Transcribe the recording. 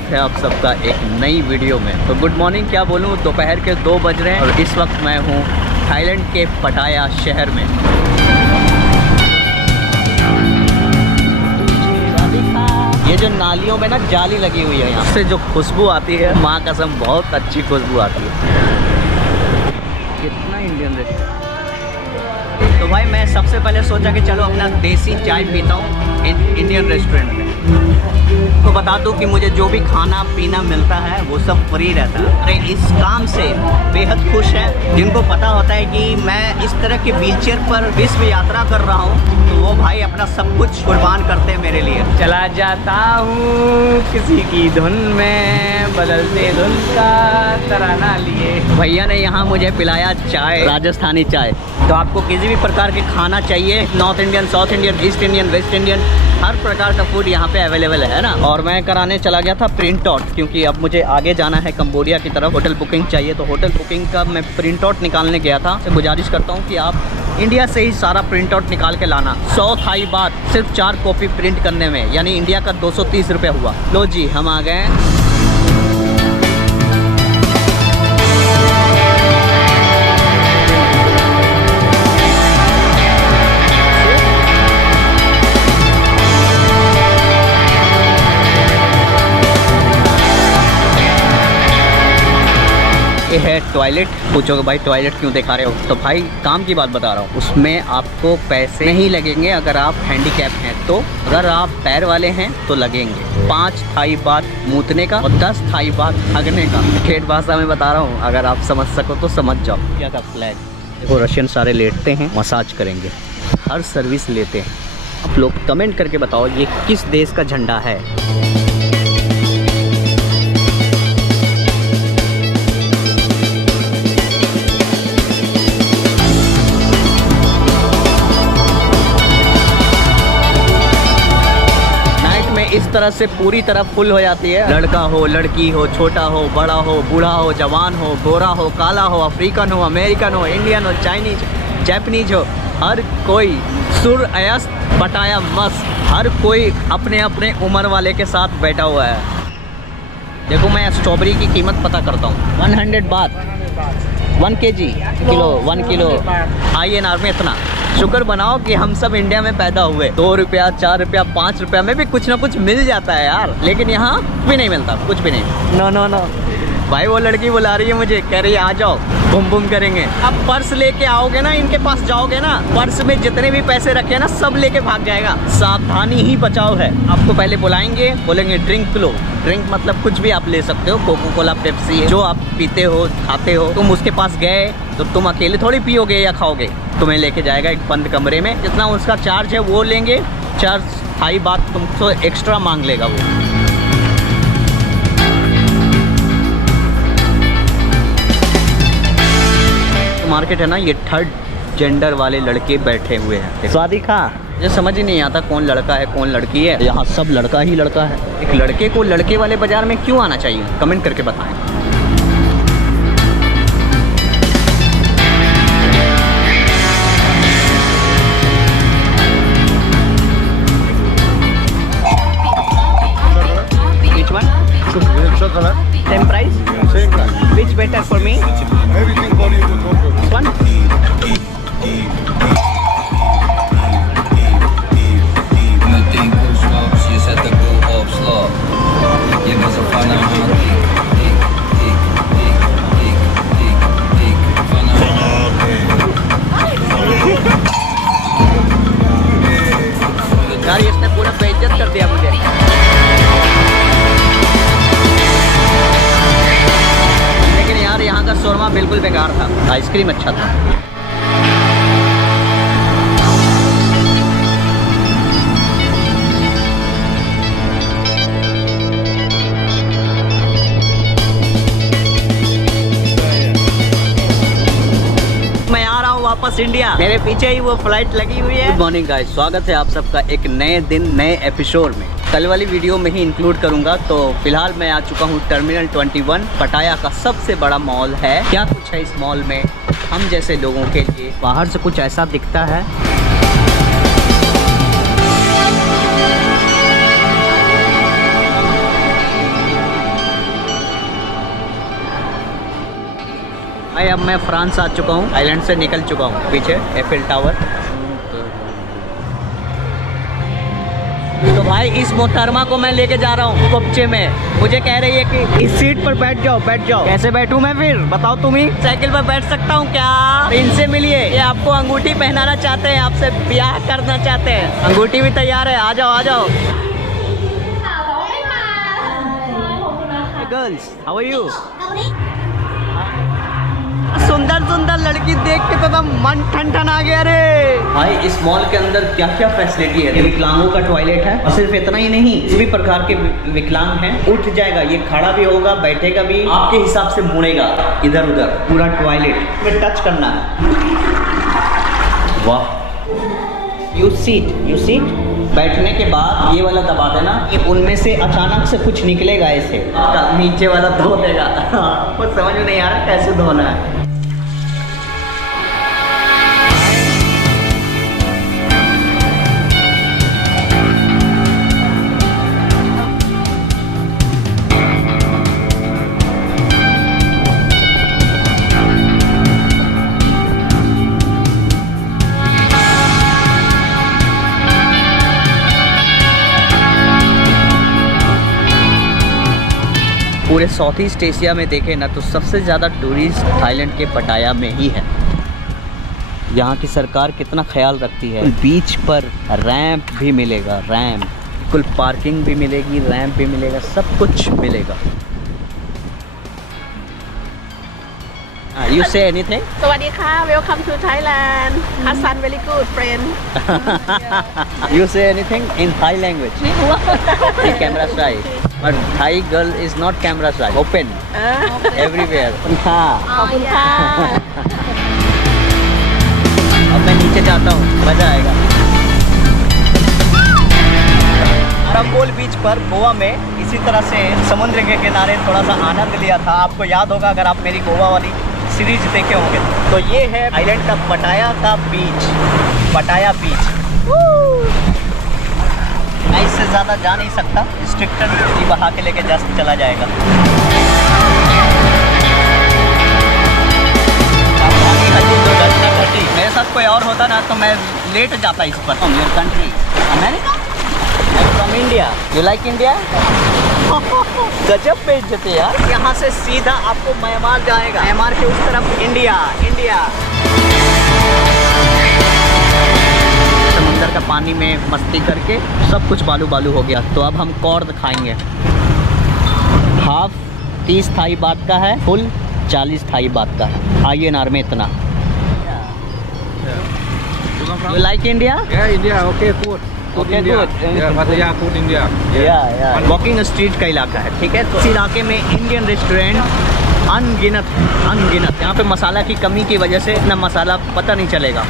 स्वागत है आप सबका एक नई वीडियो में। तो गुड मॉर्निंग क्या बोलूँ, दोपहर के 2 बज रहे हैं और इस वक्त मैं हूँ थाईलैंड के पटाया शहर में। ये जो नालियों में ना जाली लगी हुई है, यहाँ से जो खुशबू आती है, माँ कसम बहुत अच्छी खुशबू आती है। कितना इंडियन रेस्टोरेंट। तो भाई मैं सबसे पहले सोचा कि चलो अपना देसी चाय पीता हूँ इंडियन रेस्टोरेंट में। तो बता दूं कि मुझे जो भी खाना पीना मिलता है वो सब फ्री रहता है। अरे इस काम से बेहद खुश है जिनको पता होता है कि मैं इस तरह के व्हीलचेयर पर विश्व यात्रा कर रहा हूँ, तो वो भाई अपना सब कुछ कुर्बान करते हैं मेरे लिए। चला जाता हूँ किसी की धुन में, बदलते धुन का तराना लिए। भैया ने यहाँ मुझे पिलाया चाय, राजस्थानी चाय। तो आपको किसी भी प्रकार के खाना चाहिए, North Indian, South Indian, East Indian, West Indian, हर प्रकार का फूड यहाँ पे अवेलेबल है ना। और मैं कराने चला गया था प्रिंट आउट, क्योंकि अब मुझे आगे जाना है कंबोडिया की तरफ। होटल बुकिंग चाहिए, तो होटल बुकिंग का मैं प्रिंट आउट निकालने गया था। तो गुजारिश करता हूँ कि आप इंडिया से ही सारा प्रिंट आउट निकाल के लाना। 100 थाई बात सिर्फ 4 कॉपी प्रिंट करने में, यानी इंडिया का 230 रुपये हुआ। लो जी हम आ गए। ये है टॉयलेट। पूछोगे भाई टॉयलेट क्यों दिखा रहे हो, तो भाई काम की बात बता रहा हूँ। उसमें आपको पैसे नहीं लगेंगे अगर आप हैंडीकैप हैं तो। अगर आप पैर वाले हैं तो लगेंगे 5 थाई बात मूतने का और 10 थाई बात हगने का। ठेठ भाषा में बता रहा हूँ, अगर आप समझ सको तो समझ जाओ। क्या का फ्लैग देखो, रशियन सारे लेटते हैं, मसाज करेंगे, हर सर्विस लेते हैं। आप लोग कमेंट करके बताओ ये किस देश का झंडा है। इस तरह से पूरी तरह फुल हो जाती है। लड़का हो, लड़की हो, छोटा हो, बड़ा हो, बूढ़ा हो, जवान हो, गोरा हो, काला हो, अफ्रीकन हो, अमेरिकन हो, इंडियन हो, चाइनीज, जापानीज हो, हर कोई सुर अयस्त पटाया मस्त। हर कोई अपने अपने उम्र वाले के साथ बैठा हुआ है। देखो मैं स्ट्रॉबेरी की कीमत पता करता हूँ। 100 बात 1 kg किलो 1 किलो INR में इतना। शुक्र बनाओ कि हम सब इंडिया में पैदा हुए। 2 रुपया, 4 रुपया, 5 रुपया में भी कुछ ना कुछ मिल जाता है यार, लेकिन यहाँ भी नहीं मिलता, कुछ भी नहीं। नो नो नो भाई, वो लड़की बुला रही है मुझे, कह रही है आ जाओ बुम बुम करेंगे। अब पर्स लेके आओगे ना, इनके पास जाओगे ना, पर्स में जितने भी पैसे रखे हैं ना सब लेके भाग जाएगा। सावधानी ही बचाओ है। आपको पहले बुलाएंगे, बोलेंगे ड्रिंक लो। ड्रिंक मतलब कुछ भी आप ले सकते हो, कोको कोला, पेप्सी, जो आप पीते हो खाते हो। तुम उसके पास गए तो तुम अकेले थोड़ी पियोगे या खाओगे, तुम्हें लेके जाएगा एक बंद कमरे में। जितना उसका चार्ज है वो लेंगे, 4 थाई बात तुमको एक्स्ट्रा मांग लेगा वो। मार्केट है ना, ये 3rd जेंडर वाले लड़के बैठे हुए हैं। स्वादी खा, ये समझ ही नहीं आता कौन लड़का है कौन लड़की है। यहाँ सब लड़का ही लड़का है। एक लड़के को लड़के वाले बाजार में क्यों आना चाहिए, कमेंट करके बताएं। Which one? Chocolate. Same price? Same price. Which better for me? Everything for you to talk about. This one? Nothing goes slow, she said the go up slow. Give us a fun यार इसने पूरा बेइज्जत कर दिया मुझे। लेकिन यार यहाँ का शोरमा बिल्कुल बेकार था, आइसक्रीम अच्छा था। मैं आ रहा हूँ वापस इंडिया, मेरे पीछे ही वो फ्लाइट लगी हुई है। गुड मॉर्निंग गाइस, स्वागत है आप सबका एक नए दिन नए एपिसोड में। कल वाली वीडियो में ही इंक्लूड करूंगा। तो फिलहाल मैं आ चुका हूँ टर्मिनल 21, पटाया का सबसे बड़ा मॉल है। क्या कुछ है इस मॉल में हम जैसे लोगों के लिए, बाहर से कुछ ऐसा दिखता है। मैं फ्रांस आ चुका हूँ, आइलैंड से निकल चुका हूँ। पीछे एफिल टावर। तो भाई इस मोहतरमा को मैं लेके जा रहा हूँ कोपचे में। मुझे कह रही है कि इस सीट पर बैठ जाओ, बैठ जाओ। कैसे बैठूं मैं फिर बताओ तुम ही। साइकिल पर बैठ सकता हूँ क्या? इनसे मिलिए, ये आपको अंगूठी पहनाना चाहते हैं, आपसे ब्याह करना चाहते हैं। अंगूठी भी तैयार है, आ जाओ आ जाओ। Girls how are you? सुंदर सुंदर लड़की देख के तो मन ठन आ गया रे। भाई इस मॉल के अंदर क्या क्या फैसिलिटी है। ये विकलांगों का टॉयलेट है, और सिर्फ इतना ही नहीं, सभी प्रकार के विकलांग हैं। उठ जाएगा, ये खड़ा भी होगा, बैठेगा भी, आपके हिसाब से मुड़ेगा इधर उधर। पूरा टॉयलेट में टच करना है। वाह। You seat. बैठने के बाद ये वाला दबा देना, ये उनमें से अचानक से कुछ निकलेगा ऐसे, नीचे वाला धो देगा। कुछ समझ में नहीं आ रहा कैसे धोना है। पूरे साउथ ईस्ट एशिया में देखें ना तो सबसे ज़्यादा टूरिस्ट थाईलैंड के पटाया में ही है। यहाँ की सरकार कितना ख्याल रखती है। बीच पर रैंप भी मिलेगा, रैंप, बिल्कुल पार्किंग भी मिलेगी, रैंप भी मिलेगा, सब कुछ मिलेगा। You say anything? Sawadika, welcome to Thailand. Hassan, very good friend. You say anything in Thai language? The camera shy. But Thai girl is not camera shy. Open. Everywhere. अब मैं नीचे जाता हूँ, मजा आएगा। रंगोल बीच पर गोवा में इसी तरह से समुद्र के किनारे थोड़ा सा आनंद लिया था। आपको याद होगा अगर आप मेरी गोवा वाली सीरीज देखे होंगे तो। ये है आइलैंड का पटाया का बीच, पटाया बीच। मैं इससे ज़्यादा जा नहीं सकता, स्ट्रिक्टर ही बहा के लेके जस्ट चला जाएगा। मेरे साथ कोई और होता ना तो मैं लेट जाता इस पर। Your country America, from India. You like India? गजब पे इज्जत है यार। यहाँ से सीधा आपको म्यांमार जाएगा, म्यांमार के उस तरफ इंडिया। समुंदर का पानी में मस्ती करके सब कुछ बालू बालू हो गया। तो अब हम कॉर्न खाएंगे। हाफ 30 थाई बात का है, फुल 40 थाई बात का है। INR में इतना। You like India? Yeah, India, okay, good. Okay, India. good. Yeah, Pattaya, good India. Yeah. Walking street का इलाका है, ठीक है। तो इस इलाके में इंडियन रेस्टोरेंट अनगिनत। यहाँ पे मसाला की कमी की वजह से इतना मसाला पता नहीं चलेगा।